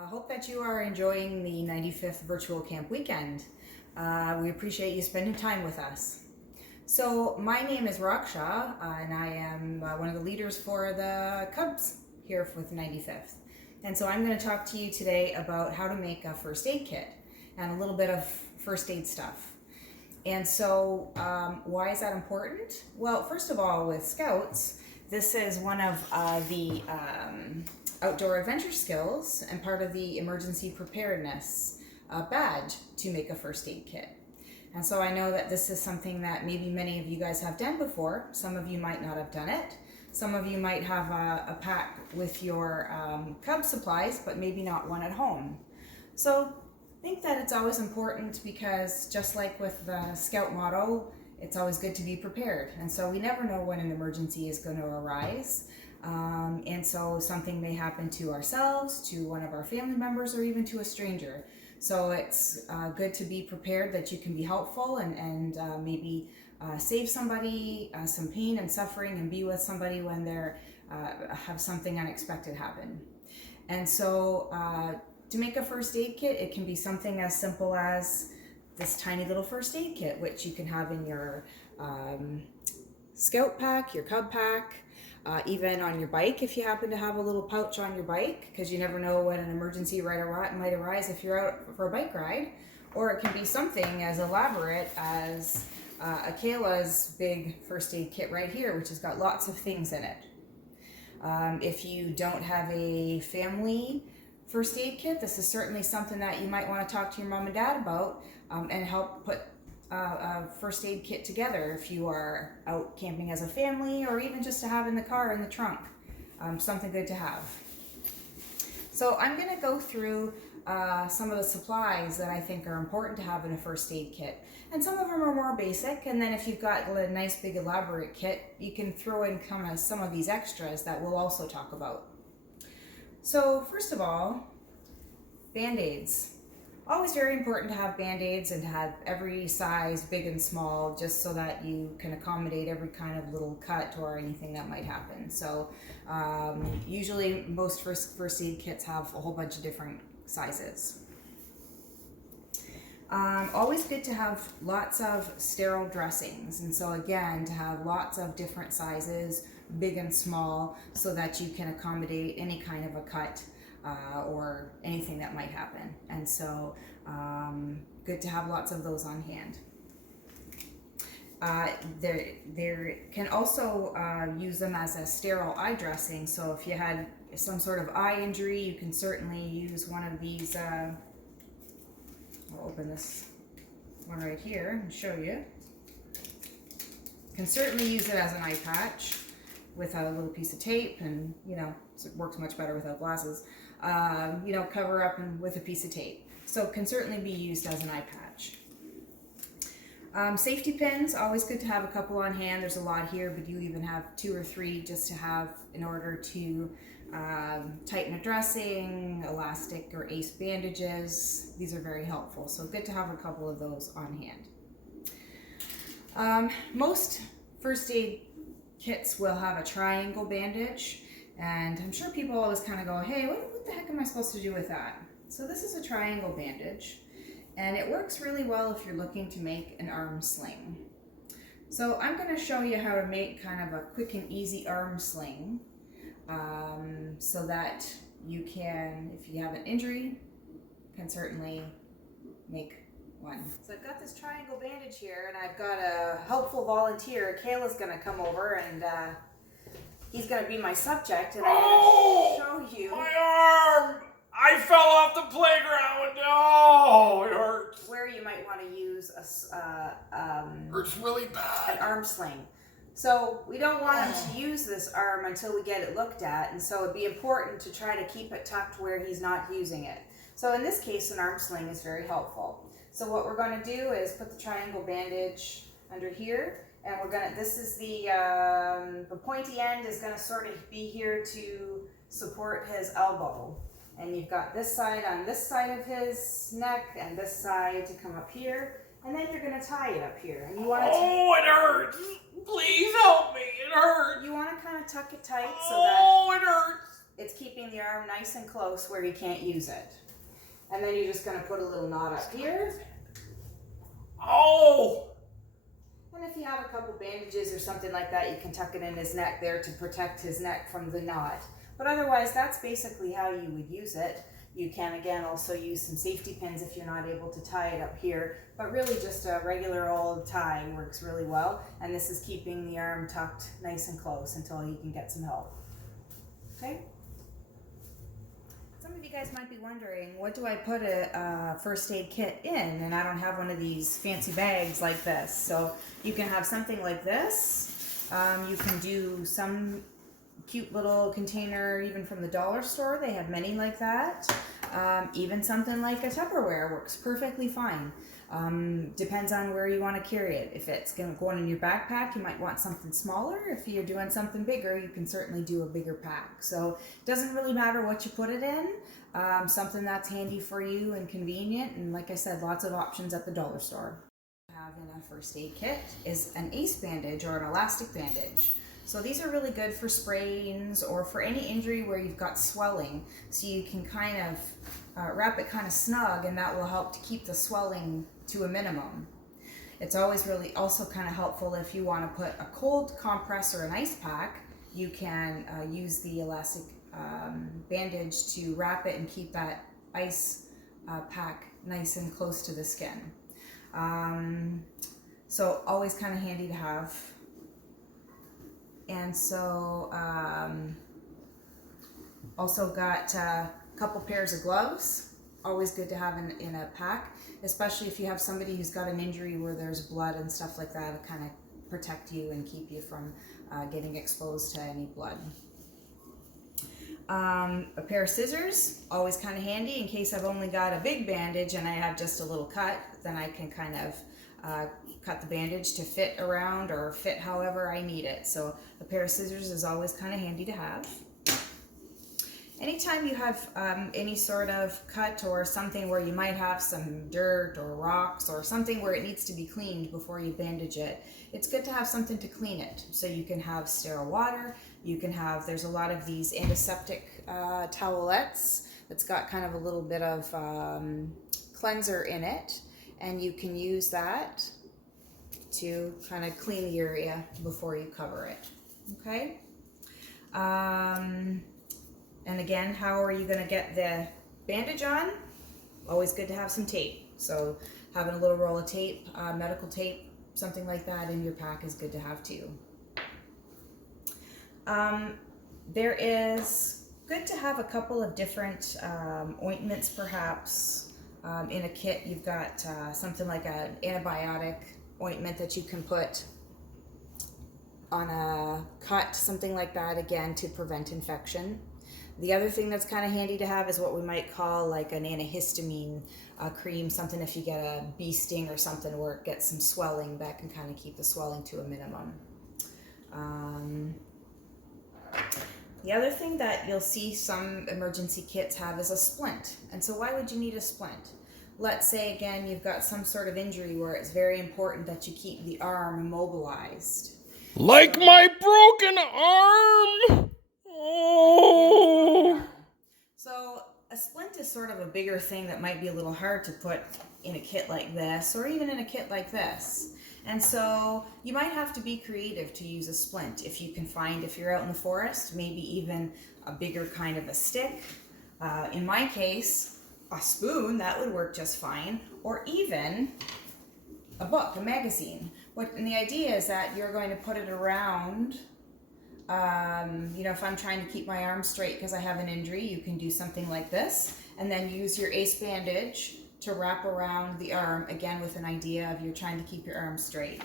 I hope that you are enjoying the 95th virtual camp weekend. We appreciate you spending time with us. So my name is Raksha, and I am one of the leaders for the Cubs here with 95th. And so I'm going to talk to you today about how to make a first aid kit and a little bit of first aid stuff. And so why is that important? Well, first of all, with Scouts, this is one of the outdoor adventure skills and part of the emergency preparedness badge to make a first aid kit. And so I know that this is something that maybe many of you guys have done before. Some of you might not have done it. Some of you might have a pack with your Cub supplies, but maybe not one at home. So I think that it's always important because just like with the Scout motto, it's always good to be prepared. And so we never know when an emergency is going to arise. And so something may happen to ourselves, to one of our family members, or even to a stranger. So it's good to be prepared that you can be helpful and maybe save somebody some pain and suffering and be with somebody when they're have something unexpected happen. And so to make a first aid kit, it can be something as simple as this tiny little first aid kit, which you can have in your Scout pack, your Cub pack, even on your bike if you happen to have a little pouch on your bike, because you never know when an emergency might arise if you're out for a bike ride. Or it can be something as elaborate as Akela's big first aid kit right here, which has got lots of things in it. If you don't have a family first aid kit, this is certainly something that you might want to talk to your mom and dad about and help put a first aid kit together if you are out camping as a family, or even just to have in the car in the trunk. Something good to have. So I'm going to go through some of the supplies that I think are important to have in a first aid kit. And some of them are more basic, and then if you've got a nice big elaborate kit, you can throw in kind of some of these extras that we'll also talk about. So first of all, Band-Aids. Always very important to have Band-Aids and to have every size, big and small, just so that you can accommodate every kind of little cut or anything that might happen. So usually most first aid kits have a whole bunch of different sizes. Always good to have lots of sterile dressings, and so again, to have lots of different sizes, big and small, so that you can accommodate any kind of a cut or anything that might happen. And so good to have lots of those on hand. There can also use them as a sterile eye dressing. So if you had some sort of eye injury, you can certainly use one of these. I'll open this one right here and show you. You can certainly use it as an eye patch with a little piece of tape, and it works much better without glasses. Cover up with a piece of tape. So it can certainly be used as an eye patch. Safety pins, always good to have a couple on hand. There's a lot here, but you even have 2 or 3 just to have in order to tighten a dressing, elastic or ace bandages. These are very helpful, so good to have a couple of those on hand. Most first aid kits will have a triangle bandage, and I'm sure people always kind of go, hey, what the heck am I supposed to do with that? So this is a triangle bandage, and it works really well if you're looking to make an arm sling. So I'm going to show you how to make kind of a quick and easy arm sling, so that you can, if you have an injury, can certainly make one. So I've got this triangle bandage here, and I've got a helpful volunteer. Kayla's going to come over, and he's going to be my subject, and I'm going to show you. My arm! I fell off the playground. Oh, it hurts. Where you might want to use Hurts really bad. an arm sling. So we don't want him to use this arm until we get it looked at, and so it'd be important to try to keep it tucked where he's not using it. So in this case, an arm sling is very helpful. So what we're going to do is put the triangle bandage under here, and this is the pointy end is going to sort of be here to support his elbow. And you've got this side on this side of his neck, and this side to come up here, and then you're going to tie it up here. And you want to it hurts. Please help me. It hurts. You want to kind of tuck it tight so Oh, it hurts. it's keeping the arm nice and close where you can't use it. And then you're just going to put a little knot up here. Oh! And if you have a couple bandages or something like that, you can tuck it in his neck there to protect his neck from the knot. But otherwise, that's basically how you would use it. You can, again, also use some safety pins if you're not able to tie it up here. But really just a regular old tie works really well. And this is keeping the arm tucked nice and close until he can get some help. Okay? Some of you guys might be wondering, what do I put a first aid kit in? And I don't have one of these fancy bags like this. So you can have something like this. You can do some cute little container even from the dollar store. They have many like that. Even something like a Tupperware works perfectly fine. Depends on where you want to carry it. If it's going in your backpack, you might want something smaller. If you're doing something bigger, you can certainly do a bigger pack. So it doesn't really matter what you put it in. Something that's handy for you and convenient. And like I said, lots of options at the dollar store. Have in a first aid kit is an ace bandage or an elastic bandage. So these are really good for sprains or for any injury where you've got swelling. So you can kind of wrap it kind of snug, and that will help to keep the swelling to a minimum. It's always really also kind of helpful if you want to put a cold compress or an ice pack. You can use the elastic bandage to wrap it and keep that ice pack nice and close to the skin. So always kind of handy to have. And so also got a couple pairs of gloves, always good to have in a pack, especially if you have somebody who's got an injury where there's blood and stuff like that to kind of protect you and keep you from getting exposed to any blood. A pair of scissors, always kind of handy in case I've only got a big bandage and I have just a little cut, then I can kind of cut the bandage to fit around or fit however I need it. So a pair of scissors is always kind of handy to have. Anytime you have any sort of cut or something where you might have some dirt or rocks or something where it needs to be cleaned before you bandage it, it's good to have something to clean it. So you can have sterile water, you can have, there's a lot of these antiseptic towelettes that's got kind of a little bit of cleanser in it, and you can use that to kind of clean the area before you cover it. Okay? And again, how are you going to get the bandage on? Always good to have some tape. So having a little roll of tape, medical tape, something like that in your pack is good to have too. There is good to have a couple of different ointments perhaps. In a kit, you've got something like an antibiotic ointment that you can put on a cut, something like that, again, to prevent infection. The other thing that's kind of handy to have is what we might call like an antihistamine cream, something if you get a bee sting or something where it gets some swelling, that can kind of keep the swelling to a minimum. The other thing that you'll see some emergency kits have is a splint. And so why would you need a splint? Let's say, again, you've got some sort of injury where it's very important that you keep the arm immobilized. Like my broken arm! Oh! So a splint is sort of a bigger thing that might be a little hard to put in a kit like this, or even in a kit like this. And so you might have to be creative to use a splint. If you can find, if you're out in the forest, maybe even a bigger kind of a stick. In my case, a spoon, that would work just fine. Or even a book, a magazine. And the idea is that you're going to put it around, if I'm trying to keep my arm straight because I have an injury, you can do something like this. And then use your ace bandage to wrap around the arm, again with an idea of you're trying to keep your arm straight.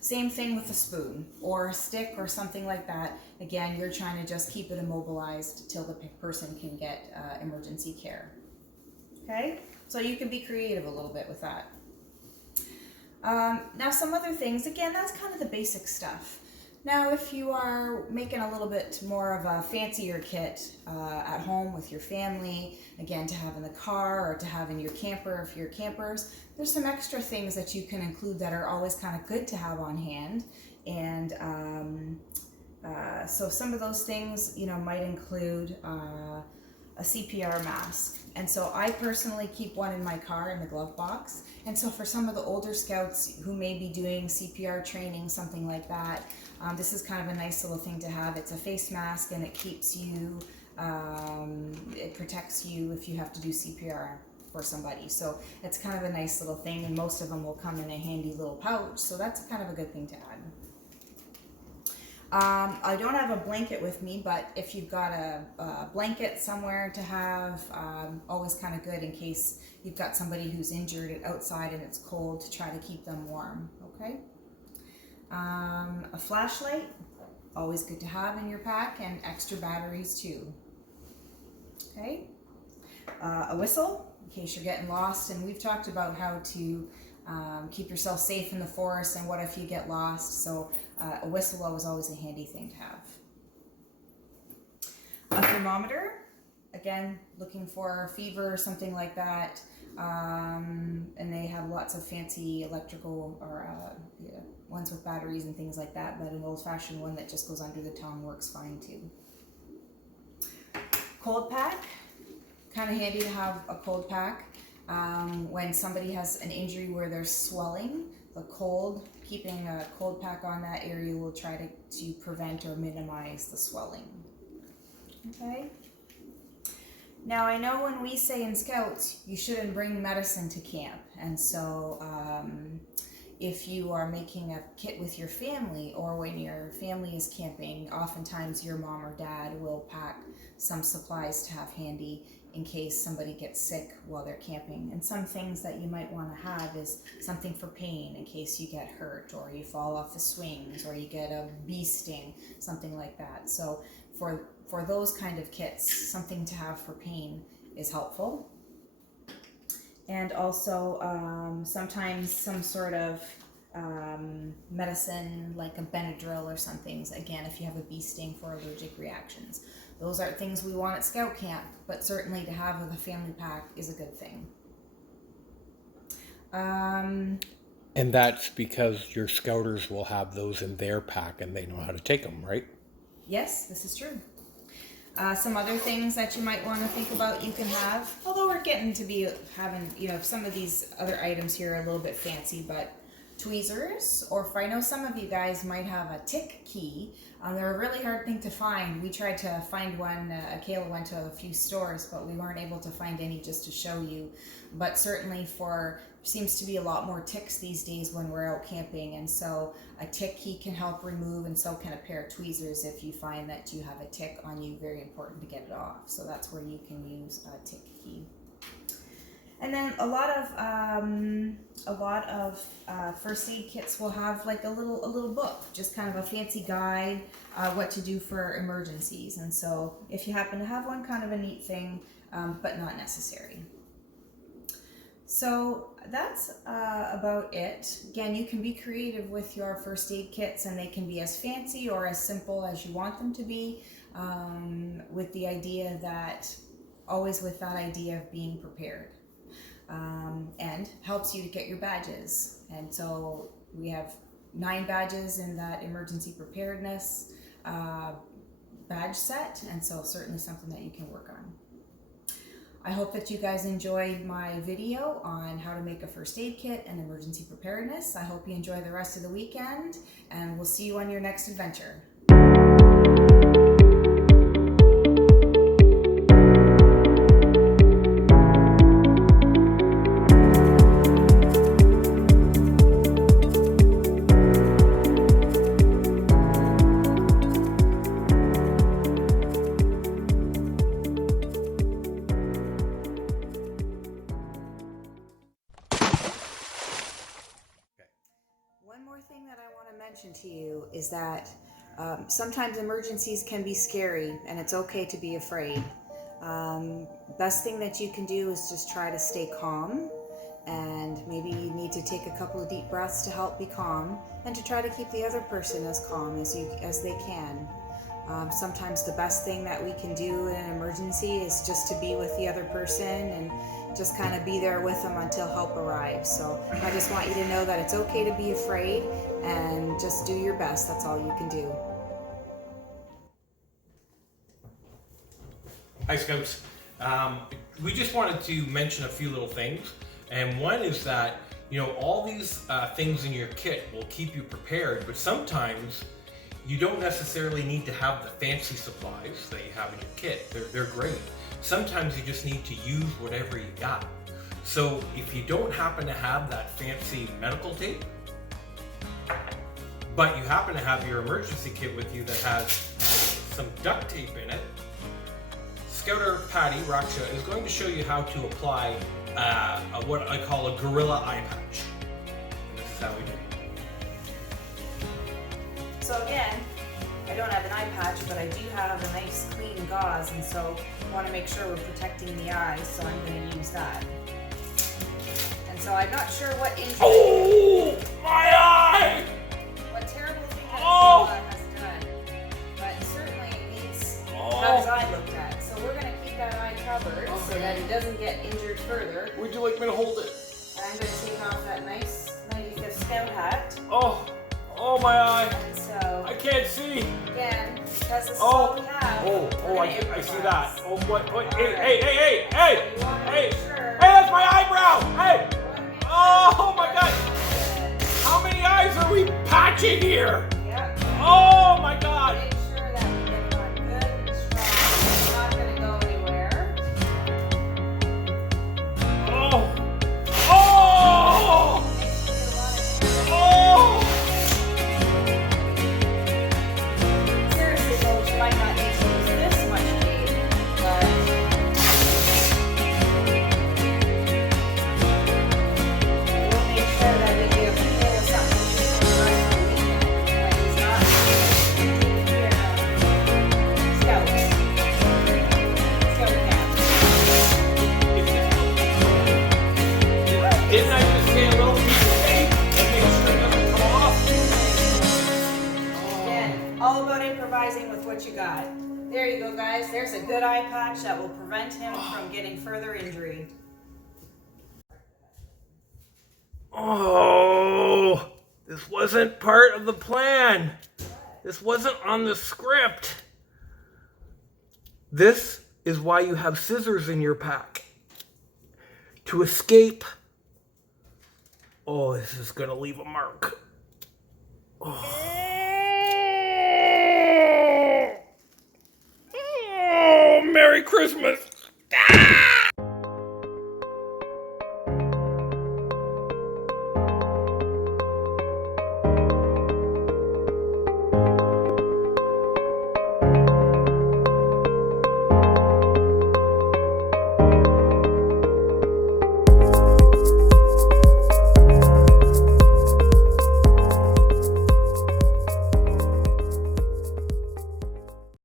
Same thing with a spoon or a stick or something like that. Again, you're trying to just keep it immobilized till the person can get emergency care. Okay, so you can be creative a little bit with that. Now some other things, again, that's kind of the basic stuff. Now, if you are making a little bit more of a fancier kit at home with your family, again, to have in the car or to have in your camper if you're campers, there's some extra things that you can include that are always kind of good to have on hand. And So some of those things, might include a CPR mask. And so I personally keep one in my car in the glove box. And so for some of the older scouts who may be doing CPR training, something like that, this is kind of a nice little thing to have. It's a face mask and it keeps you, it protects you if you have to do CPR for somebody. So it's kind of a nice little thing, and most of them will come in a handy little pouch. So that's kind of a good thing to add. I don't have a blanket with me, but if you've got a blanket somewhere to have, always kind of good in case you've got somebody who's injured outside and it's cold, to try to keep them warm, okay? A flashlight, always good to have in your pack, and extra batteries too, okay? A whistle, in case you're getting lost, and we've talked about how to keep yourself safe in the forest and what if you get lost, so a whistle is always a handy thing to have. A thermometer, again, looking for fever or something like that, and they have lots of fancy electrical or ones with batteries and things like that, but an old-fashioned one that just goes under the tongue works fine too. Cold pack, kind of handy to have a cold pack. When somebody has an injury where there's swelling, keeping a cold pack on that area will try to prevent or minimize the swelling. Okay? Now I know when we say in Scouts, you shouldn't bring medicine to camp, and so if you are making a kit with your family, or when your family is camping, oftentimes your mom or dad will pack some supplies to have handy in case somebody gets sick while they're camping. And some things that you might want to have is something for pain in case you get hurt or you fall off the swings or you get a bee sting, something like that. So for those kind of kits, something to have for pain is helpful. And also sometimes some sort of medicine like a Benadryl or something, again, if you have a bee sting for allergic reactions. Those are things we want at Scout Camp, but certainly to have with a family pack is a good thing. And that's because your scouters will have those in their pack and they know how to take them, right? Yes, this is true. Some other things that you might want to think about you can have, although we're getting to be having, some of these other items here are a little bit fancy, but tweezers, or I know some of you guys might have a tick key. They're a really hard thing to find. We tried to find one, Kayla went to a few stores, but we weren't able to find any just to show you. But certainly seems to be a lot more ticks these days when we're out camping, and so a tick key can help remove, and so can a pair of tweezers if you find that you have a tick on you. Very important to get it off. So that's where you can use a tick key. And then a lot of first aid kits will have like a little book, just kind of a fancy guide, what to do for emergencies. And so if you happen to have one, kind of a neat thing, but not necessary. So that's about it. Again, you can be creative with your first aid kits, and they can be as fancy or as simple as you want them to be, with the idea that, always with that idea of being prepared. And helps you to get your badges. And so we have 9 badges in that emergency preparedness badge set, and so certainly something that you can work on. I hope that you guys enjoyed my video on how to make a first aid kit and emergency preparedness. I hope you enjoy the rest of the weekend, and we'll see you on your next adventure. One more thing that I want to mention to you is that sometimes emergencies can be scary, and it's okay to be afraid. Best thing that you can do is just try to stay calm, and maybe you need to take a couple of deep breaths to help be calm, and to try to keep the other person as calm as they can. Sometimes the best thing that we can do in an emergency is just to be with the other person and just kind of be there with them until help arrives. So I just want you to know that it's okay to be afraid, and just do your best. That's all you can do. Hi, Scouts. We just wanted to mention a few little things. And one is that, all these things in your kit will keep you prepared, but sometimes you don't necessarily need to have the fancy supplies that you have in your kit. They're great. Sometimes you just need to use whatever you got. So if you don't happen to have that fancy medical tape, but you happen to have your emergency kit with you that has some duct tape in it, Scouter Patti Renaud is going to show you how to apply what I call a gorilla eye patch. And this is how we do it. So again, I don't have an eye patch, but I do have a nice clean gauze, and so I want to make sure we're protecting the eyes, so I'm going to use that. And so I'm not sure what injury... Oh, my eye! What terrible thing that Oh! has done, but certainly it needs to Oh! have his eye looked at. So we're going to keep that eye covered so Okay. that he doesn't get injured further. Would you like me to hold it? And I'm going to take off that nice 95th Scout hat. Oh, my eye. And so, I can't see. again, because this is Oh. what we have, Oh, we're I gonna see that. improvise. Oh, what? Hey, Alright. hey! You want to Hey! make sure... Hey, that's my eyebrow! Hey! you wanna make sure Oh, my that God. you're good. How many eyes are we patching here? Yep. Oh, my God! Make sure that we get it on good and strong. It's not going to go anywhere. Oh! Oh! Make sure you get a lot of air. Oh! Seriously, folks, you might not need to use this much tape, but we'll make sure that we give Phil something to use for the rest of the weekend when he's not taking care of Scouts. Scout camp. Didn't I just say a little piece of tape and make sure it doesn't come off? Again, all about improvising with what you got. There you go, guys. There's a good eye patch that will prevent him from getting further injury. Oh, this wasn't part of the plan. This wasn't on the script. This is why you have scissors in your pack. To escape. Oh, this is gonna leave a mark. Oh, Merry Christmas.